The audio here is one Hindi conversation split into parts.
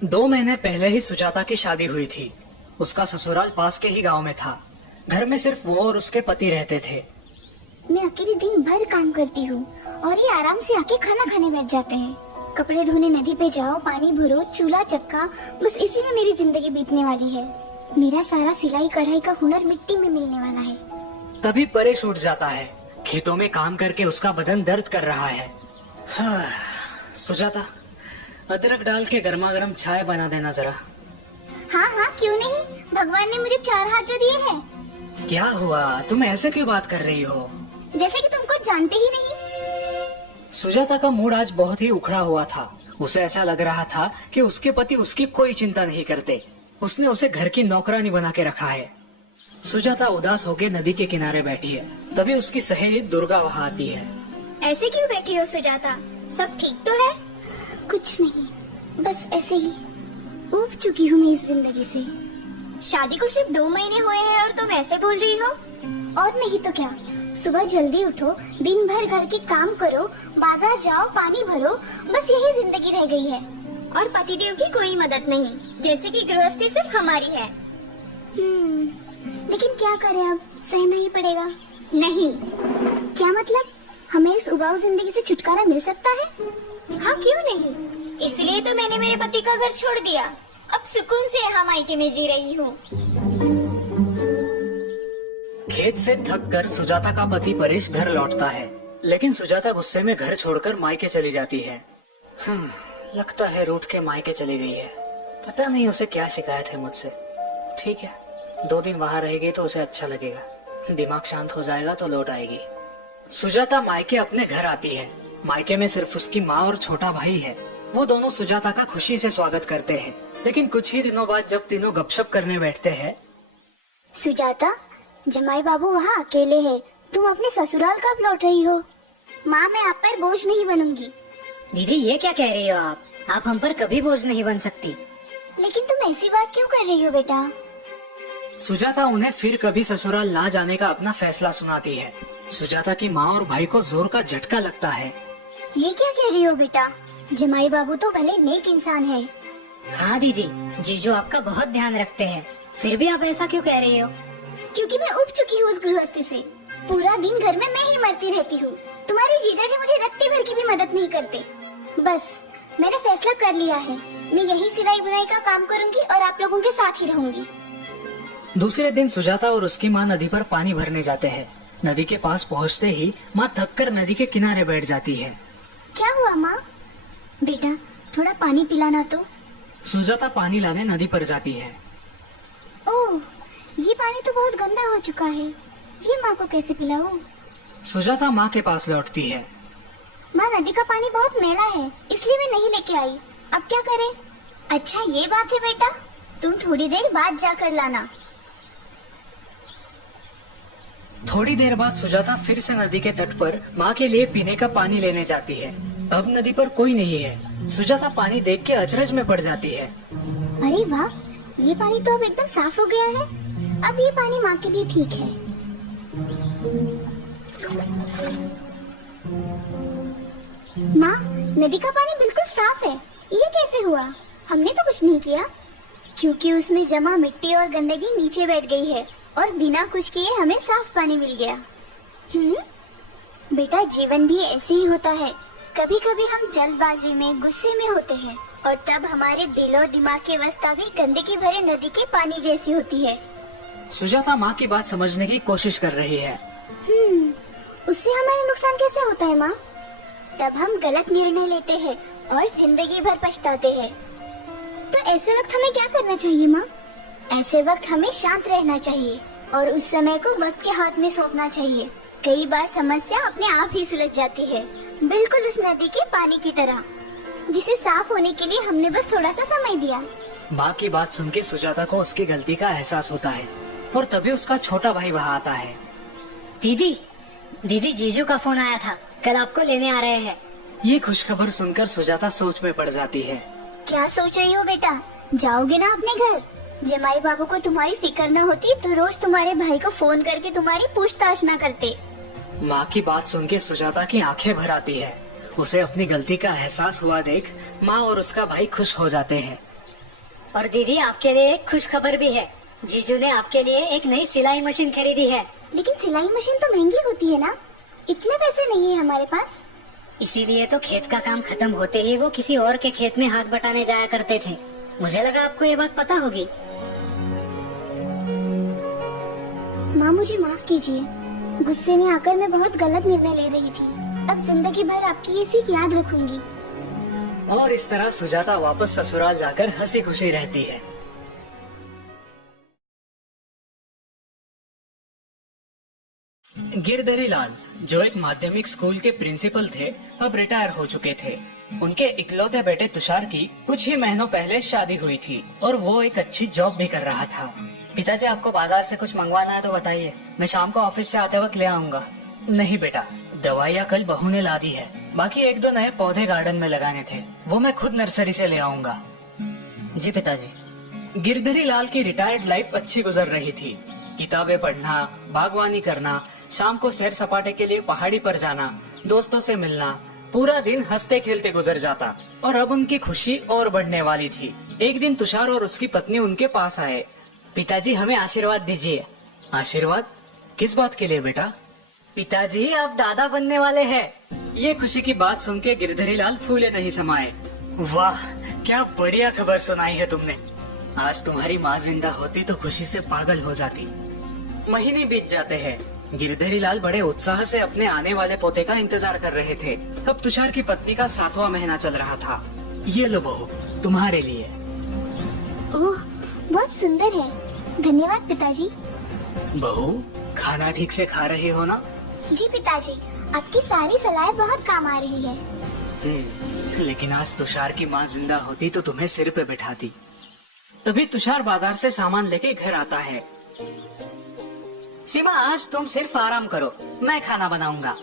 2 महीने पहले ही सुजाता की शादी हुई थी। उसका ससुराल पास के ही गांव में था। घर में सिर्फ वो और उसके पति रहते थे। मैं अकेले दिन भर काम करती हूँ और ये आराम से आके खाना खाने बैठ जाते हैं। कपड़े धोने नदी पे जाओ, पानी भरो, चूल्हा चक्का, बस इसी में मेरी जिंदगी बीतने वाली है। मेरा सारा सिलाई कढ़ाई का हुनर मिट्टी में मिलने वाला है। तभी परेश उठ जाता है। खेतों में काम करके उसका बदन दर्द कर रहा है। हाँ, सुजाता, अदरक डाल के गर्मा गर्म चाय बना देना जरा। हाँ हाँ, क्यों नहीं। भगवान ने मुझे 4 हाथ जो दिए हैं। क्या हुआ, तुम ऐसे क्यों बात कर रही हो? जैसे कि तुमको जानते ही नहीं। सुजाता का मूड आज बहुत ही उखड़ा हुआ था। उसे ऐसा लग रहा था कि उसके पति उसकी कोई चिंता नहीं करते। उसने उसे घर की नौकरानी बना के रखा है। सुजाता उदास होकर नदी के किनारे बैठी है। तभी उसकी सहेली दुर्गा वहाँ आती है। ऐसे क्यों बैठी हो सुजाता, सब ठीक तो है? कुछ नहीं, बस ऐसे ही ऊब चुकी हूँ मैं इस जिंदगी से। शादी को सिर्फ 2 महीने हुए हैं और तुम ऐसे बोल रही हो? और नहीं तो क्या। सुबह जल्दी उठो, दिन भर घर के काम करो, बाजार जाओ, पानी भरो, बस यही जिंदगी रह गई है। और पतिदेव की कोई मदद नहीं, जैसे कि गृहस्थी सिर्फ हमारी है। लेकिन क्या करें, अब सहना ही पड़ेगा। नहीं। क्या मतलब? हमें इस उबाऊ जिंदगी से छुटकारा मिल सकता है? हाँ, क्यों नहीं। इसलिए तो मैंने मेरे पति का घर छोड़ दिया। अब सुकून से यहाँ मायके में जी रही हूँ। खेत से थक कर सुजाता का पति परेश घर लौटता है, लेकिन सुजाता गुस्से में घर छोड़कर मायके चली जाती है। लगता है रूठ के मायके चली गई है। पता नहीं उसे क्या शिकायत है मुझसे। ठीक है, 2 दिन वहाँ रहेगी तो उसे अच्छा लगेगा। दिमाग शांत हो जाएगा तो लौट आएगी। सुजाता मायके अपने घर आती है। मायके में सिर्फ उसकी माँ और छोटा भाई है। वो दोनों सुजाता का खुशी से स्वागत करते हैं। लेकिन कुछ ही दिनों बाद जब तीनों गपशप करने बैठते हैं। सुजाता, जमाई बाबू वहाँ अकेले हैं। तुम अपने ससुराल कब लौट रही हो? माँ, मैं आप पर बोझ नहीं बनूंगी। दीदी, ये क्या कह रही हो आप हम पर कभी बोझ नहीं बन सकती। लेकिन तुम ऐसी बात क्यों कर रही हो बेटा? सुजाता उन्हें फिर कभी ससुराल ना जाने का अपना फैसला सुनाती है। सुजाता की माँ और भाई को जोर का झटका लगता है। ये क्या कह रही हो बेटा? जमाई बाबू तो भले नेक इंसान है। हाँ दीदी, जीजू आपका बहुत ध्यान रखते हैं, फिर भी आप ऐसा क्यों कह रही हो? क्योंकि मैं उब चुकी हूँ उस गृहस्थी से। पूरा दिन घर में मैं ही मरती रहती हूँ। तुम्हारे जीजा जी मुझे रत्ती भर की भी मदद नहीं करते। बस मैंने फैसला कर लिया है, मैं यही सिलाई बुनाई का काम करूँगी और आप लोगों के साथ ही रहूंगी। दूसरे दिन सुजाता और उसकी माँ नदी पर पानी भरने जाते हैं। नदी के पास पहुँचते ही माँ थककर नदी के किनारे बैठ जाती है। क्या हुआ माँ? बेटा, थोड़ा पानी पिलाना तो। सुजाता पानी लाने नदी पर जाती है। ओह, ये पानी तो बहुत गंदा हो चुका है। ये माँ को कैसे पिलाऊं? सुजाता माँ के पास लौटती है। माँ, नदी का पानी बहुत मैला है, इसलिए मैं नहीं लेके आई। अब क्या करें? अच्छा, ये बात है बेटा, तुम थोड़ी देर बाद जाकर लाना। थोड़ी देर बाद सुजाता फिर से नदी के तट पर माँ के लिए पीने का पानी लेने जाती है। अब नदी पर कोई नहीं है। सुजाता पानी देख के अचरज में पड़ जाती है। अरे वाह, ये पानी तो अब एकदम साफ हो गया है। अब ये पानी माँ के लिए ठीक है। माँ, नदी का पानी बिल्कुल साफ है। ये कैसे हुआ? हमने तो कुछ नहीं किया। क्योंकि उसमें जमा मिट्टी और गंदगी नीचे बैठ गई है और बिना कुछ किए हमें साफ पानी मिल गया। बेटा, जीवन भी ऐसे ही होता है। कभी कभी हम जल्दबाजी में, गुस्से में होते हैं और तब हमारे दिल और दिमाग की अवस्था भी गंदगी भरे नदी के पानी जैसी होती है। सुजाता माँ की बात समझने की कोशिश कर रही है। उससे हमारा नुकसान कैसे होता है माँ? तब हम गलत निर्णय लेते हैं और जिंदगी भर पछताते हैं। तो ऐसे वक्त हमें क्या करना चाहिए माँ? ऐसे वक्त हमें शांत रहना चाहिए और उस समय को वक्त के हाथ में सौंपना चाहिए। कई बार समस्या अपने आप ही सुलझ जाती है, बिल्कुल उस नदी के पानी की तरह, जिसे साफ होने के लिए हमने बस थोड़ा सा समय दिया। माँ की बात सुन के सुजाता को उसकी गलती का एहसास होता है और तभी उसका छोटा भाई वहाँ आता है। दीदी, जीजू का फोन आया था, कल आपको लेने आ रहे हैं। ये खुशखबर सुनकर सुजाता सोच में पड़ जाती है। क्या सोच रही हो बेटा? जाओगे ना अपने घर? जमाई बाबू को तुम्हारी फिक्र न होती तो रोज तुम्हारे भाई को फोन करके तुम्हारी पूछताछ न करते। माँ की बात सुन के सुजाता की आंखें भर आती है। उसे अपनी गलती का एहसास हुआ देख माँ और उसका भाई खुश हो जाते हैं। और दीदी आपके लिए एक खुश खबर भी है। जीजू ने आपके लिए एक नई सिलाई मशीन खरीदी है। लेकिन सिलाई मशीन तो महंगी होती है ना, इतने पैसे नहीं है हमारे पास। इसीलिए तो खेत का काम खत्म होते ही वो किसी और के खेत में हाथ बटाने जाया करते थे। मुझे लगा आपको ये बात पता होगी। माँ मुझे माफ कीजिए, गुस्से में आकर मैं बहुत गलत निर्णय ले रही थी। अब जिंदगी भर आपकी ये सीख याद रखूंगी। और इस तरह सुजाता वापस ससुराल जाकर हंसी खुशी रहती है। गिरधरी लाल, जो एक माध्यमिक स्कूल के प्रिंसिपल थे, अब रिटायर हो चुके थे। उनके इकलौते बेटे तुषार की कुछ ही महीनों पहले शादी हुई थी और वो एक अच्छी जॉब भी कर रहा था। पिताजी, आपको बाजार से कुछ मंगवाना है तो बताइए, मैं शाम को ऑफिस से आते वक्त ले आऊंगा। नहीं बेटा, दवाइयाँ कल बहू ने ला दी है। बाकी एक दो नए पौधे गार्डन में लगाने थे, वो मैं खुद नर्सरी से ले आऊंगा। जी पिताजी। गिरधरी लाल की रिटायर्ड लाइफ अच्छी गुजर रही थी। किताबें पढ़ना, बागवानी करना, शाम को सैर सपाटे के लिए पहाड़ी पर जाना, दोस्तों से मिलना, पूरा दिन हंसते खेलते गुजर जाता। और अब उनकी खुशी और बढ़ने वाली थी। एक दिन तुषार और उसकी पत्नी उनके पास आए। पिताजी, हमें आशीर्वाद दीजिए। आशीर्वाद? किस बात के लिए बेटा? पिताजी, आप दादा बनने वाले हैं। ये खुशी की बात सुन के गिरधरी लाल फूले नहीं समाये। वाह, क्या बढ़िया खबर सुनाई है तुमने। आज तुम्हारी माँ जिंदा होती तो खुशी से पागल हो जाती। महीने बीत जाते हैं। गिरधरी लाल बड़े उत्साह से अपने आने वाले पोते का इंतजार कर रहे थे। अब तुषार की पत्नी का 7वां महीना चल रहा था। ये लो बहू, तुम्हारे लिए। ओह, बहुत सुंदर है। धन्यवाद पिताजी। बहू, खाना ठीक से खा रही हो ना? जी पिताजी, आपकी सारी सलाह बहुत काम आ रही है। लेकिन आज तुषार की माँ जिंदा होती तो तुम्हें सिर पे बिठाती। तभी तुषार बाजार से सामान लेके घर आता है। सीमा, आज तुम सिर्फ आराम करो, मैं खाना बनाऊंगा।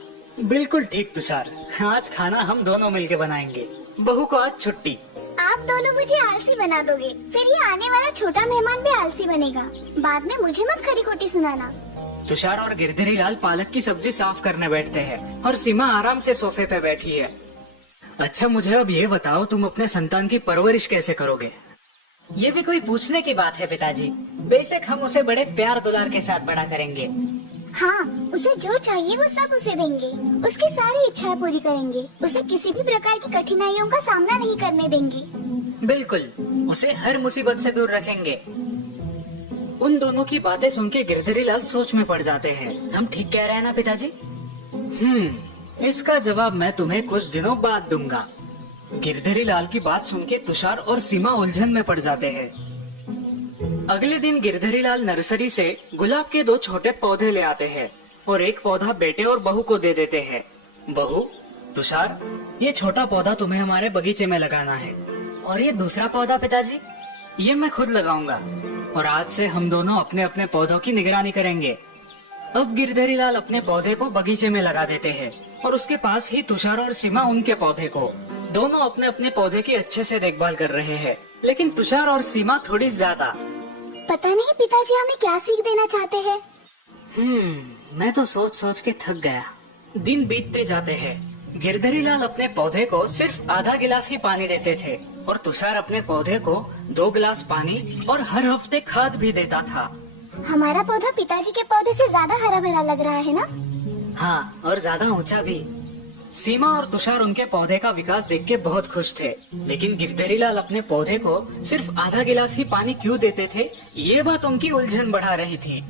बिल्कुल ठीक तुषार, आज खाना हम दोनों मिलके बनाएंगे। बहू को आज छुट्टी। आप दोनों मुझे आलसी बना दोगे, फिर ये आने वाला छोटा मेहमान भी आलसी बनेगा। बाद में मुझे मत खरी खोटी सुनाना। तुषार और गिरधरी लाल पालक की सब्जी साफ करने बैठते हैं और सीमा आराम से सोफे पे बैठी है। अच्छा, मुझे अब ये बताओ, तुम अपने संतान की परवरिश कैसे करोगे? ये भी कोई पूछने की बात है पिताजी। बेशक हम उसे बड़े प्यार दुलार के साथ बड़ा करेंगे। हाँ, उसे जो चाहिए वो सब उसे देंगे। उसकी सारी इच्छाएं पूरी करेंगे। उसे किसी भी प्रकार की कठिनाइयों का सामना नहीं करने देंगे। बिल्कुल, उसे हर मुसीबत से दूर रखेंगे। उन दोनों की बातें सुन के गिरधरी लाल सोच में पड़ जाते हैं। हम ठीक कह रहे हैं ना पिताजी? इसका जवाब मैं तुम्हें कुछ दिनों बाद दूंगा। गिरधरी लाल की बात सुन के तुषार और सीमा उलझन में पड़ जाते हैं। अगले दिन गिरधरी लाल नर्सरी से गुलाब के 2 छोटे पौधे ले आते हैं और एक पौधा बेटे और बहू को दे देते हैं। बहू, तुषार, ये छोटा पौधा तुम्हें हमारे बगीचे में लगाना है। और ये दूसरा पौधा पिताजी? ये मैं खुद लगाऊंगा और आज से हम दोनों अपने अपने पौधों की निगरानी करेंगे। अब गिरधरी लाल अपने पौधे को बगीचे में लगा देते हैं और उसके पास ही तुषार और सीमा उनके पौधे को। दोनों अपने अपने पौधे की अच्छे से देखभाल कर रहे हैं, लेकिन तुषार और सीमा थोड़ी ज्यादा। पता नहीं पिताजी हमें क्या सीख देना चाहते हैं। मैं तो सोच सोच के थक गया। दिन बीतते जाते हैं। गिरधरी लाल अपने पौधे को सिर्फ आधा गिलास ही पानी देते थे और तुषार अपने पौधे को 2 गिलास पानी और हर हफ्ते खाद भी देता था। हमारा पौधा पिताजी के पौधे से ज्यादा हरा भरा लग रहा है ना? हाँ, और ज्यादा ऊंचा भी। सीमा और तुषार उनके पौधे का विकास देख के बहुत खुश थे, लेकिन गिरधरी लाल अपने पौधे को सिर्फ आधा गिलास ही पानी क्यों देते थे, ये बात उनकी उलझन बढ़ा रही थी।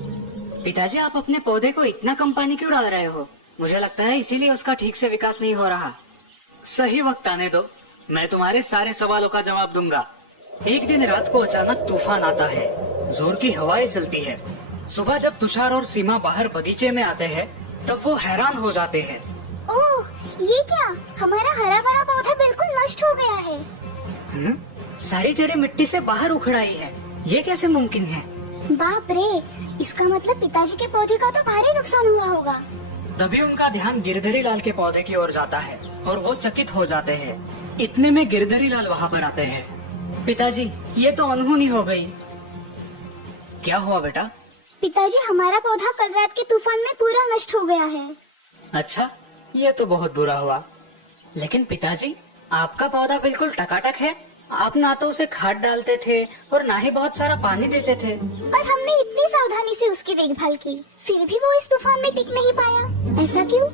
पिताजी, आप अपने पौधे को इतना कम पानी क्यों डाल रहे हो? मुझे लगता है इसीलिए उसका ठीक से विकास नहीं हो रहा। सही वक्त आने दो, मैं तुम्हारे सारे सवालों का जवाब दूंगा। एक दिन रात को अचानक तूफान आता है। जोर की हवाएं चलती है। सुबह जब तुषार और सीमा बाहर बगीचे में आते हैं, तब वो हैरान हो जाते हैं। ओह, ये क्या? हमारा हरा भरा पौधा बिल्कुल नष्ट हो गया है। सारी जड़ें मिट्टी से बाहर उखड़ आई है। ये कैसे मुमकिन है? बाप रे, इसका मतलब पिताजी के पौधे का तो भारी नुकसान हुआ होगा। तभी उनका ध्यान गिरधरी लाल के पौधे की ओर जाता है और वो चकित हो जाते हैं। इतने में गिरधरी लाल वहाँ पर आते हैं। पिताजी, ये तो अनहोनी हो गई। क्या हुआ बेटा? पिताजी, हमारा पौधा कल रात के तूफान में पूरा नष्ट हो गया है। अच्छा, ये तो बहुत बुरा हुआ। लेकिन पिताजी, आपका पौधा बिल्कुल टकाटक है आप ना तो उसे खाद डालते थे और ना ही बहुत सारा पानी देते थे। और हमने इतनी सावधानी से उसकी देखभाल की, फिर भी वो इस तूफान में टिक नहीं पाया। ऐसा क्यों?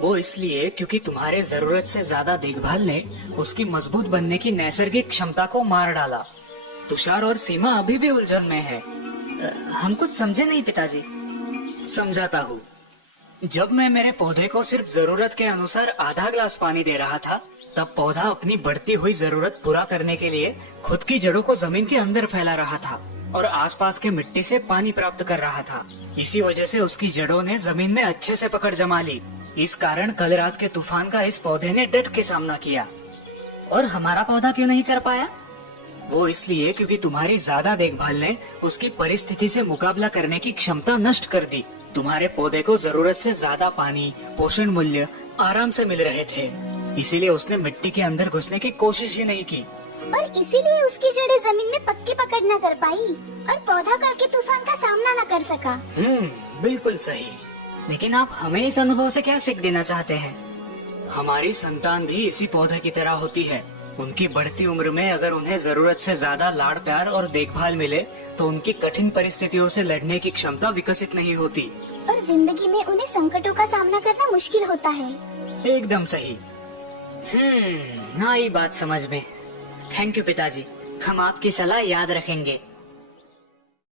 वो इसलिए क्योंकि तुम्हारे जरूरत से ज्यादा देखभाल ने उसकी मजबूत बनने की नैसर्गिक क्षमता को मार डाला। तुषार और सीमा अभी भी उलझन में है। हम कुछ समझे नहीं पिताजी। समझाता हूँ। जब मैं मेरे पौधे को सिर्फ जरूरत के अनुसार आधा ग्लास पानी दे रहा था, तब पौधा अपनी बढ़ती हुई जरूरत पूरा करने के लिए खुद की जड़ों को जमीन के अंदर फैला रहा था और आसपास के मिट्टी से पानी प्राप्त कर रहा था। इसी वजह से उसकी जड़ों ने जमीन में अच्छे से पकड़ जमा ली। इस कारण कल रात के तूफान का इस पौधे ने डट के सामना किया। और हमारा पौधा क्यों नहीं कर पाया? वो इसलिए क्योंकि तुम्हारी ज्यादा देखभाल ने उसकी परिस्थिति से मुकाबला करने की क्षमता नष्ट कर दी। तुम्हारे पौधे को जरूरत से ज्यादा पानी, पोषण मूल्य आराम से मिल रहे थे, इसीलिए उसने मिट्टी के अंदर घुसने की कोशिश ही नहीं की। और इसीलिए उसकी जड़ें जमीन में पक्की पकड़ न कर पाई और पौधा कल के तूफान का सामना न कर सका। बिल्कुल सही। लेकिन आप हमें इस अनुभव से क्या सीख देना चाहते हैं? हमारी संतान भी इसी पौधे की तरह होती है। उनकी बढ़ती उम्र में अगर उन्हें जरूरत से ज्यादा लाड़ प्यार और देखभाल मिले तो उनकी कठिन परिस्थितियों से लड़ने की क्षमता विकसित नहीं होती। और जिंदगी में उन्हें संकटों का सामना करना मुश्किल होता है। एकदम सही। आई बात समझ में। थैंक यू पिताजी, हम आपकी सलाह याद रखेंगे।